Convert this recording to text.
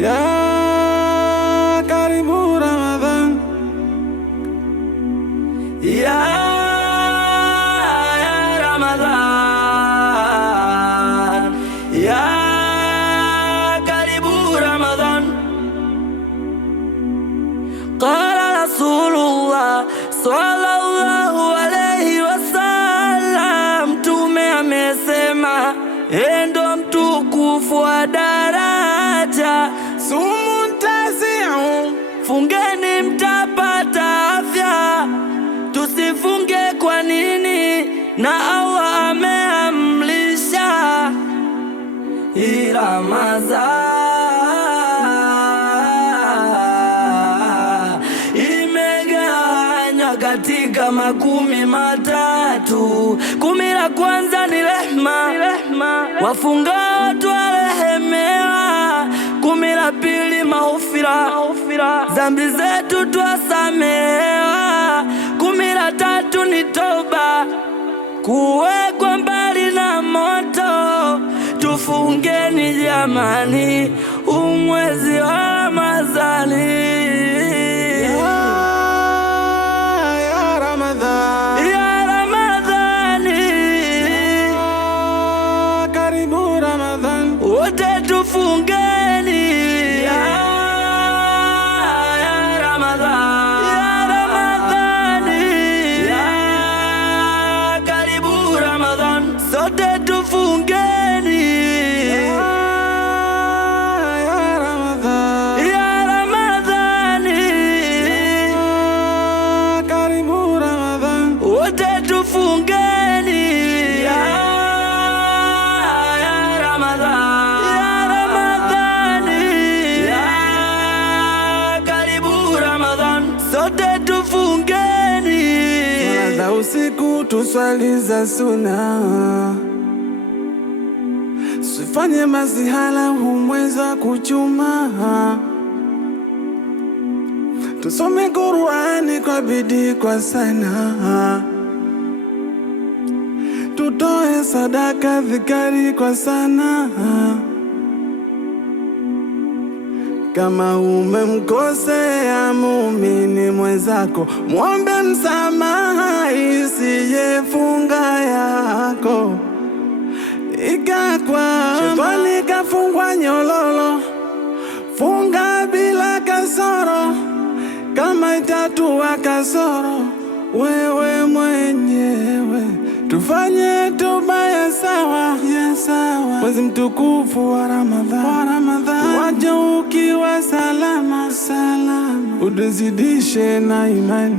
Ya karibu Ramadhan, ya Ramadhan, ya karibu Ramadhan. Qala Rasulullah sallallahu alayhi wasallam, Mtume amesema, endo mtukufu wa daraja, sumu tazi'u, fungeni mtapata afya. Tusifunge kwa nini? Na Allah ameamrisha. Hii Ramadhan imegawanywa katika makumi matatu. Kumi la kwanza ni rehma, wafungao twarehemewa. Kumi la pili maghfira, dhambi zetu twasamehewa. Kumi la tatu ni toba, kuwekwa mbali na moto. Tufungeni jamani, umwezi wa Ramadhani. Wote tufungeni ya Ramadhan, ya Ramadhani, ya karibu Ramadhan. Sote tufungeni ya Ramadhan, ya Ramadhani, ya karibu Ramadhan. Wote tufungeni ya sote tufungeni. Swala za usiku tuswali za suna, sifanye mazihala humweza kuchuma. Tusome Qur'ani kwa bidii kwa sana, tutoe sadaka dhikari kwa sana. Kama umemkosea muumini mwenzako, muombe msamaha isiye funga yako ikakwa. Shetani kafungwa nyololo, funga bila kasoro. Kama itatua kasoro, wewe mwenyewe tufanye toba ya sawa, mwezi mtukufu wa Ramadhan, waje ukiwa salama, udizidishe na imani.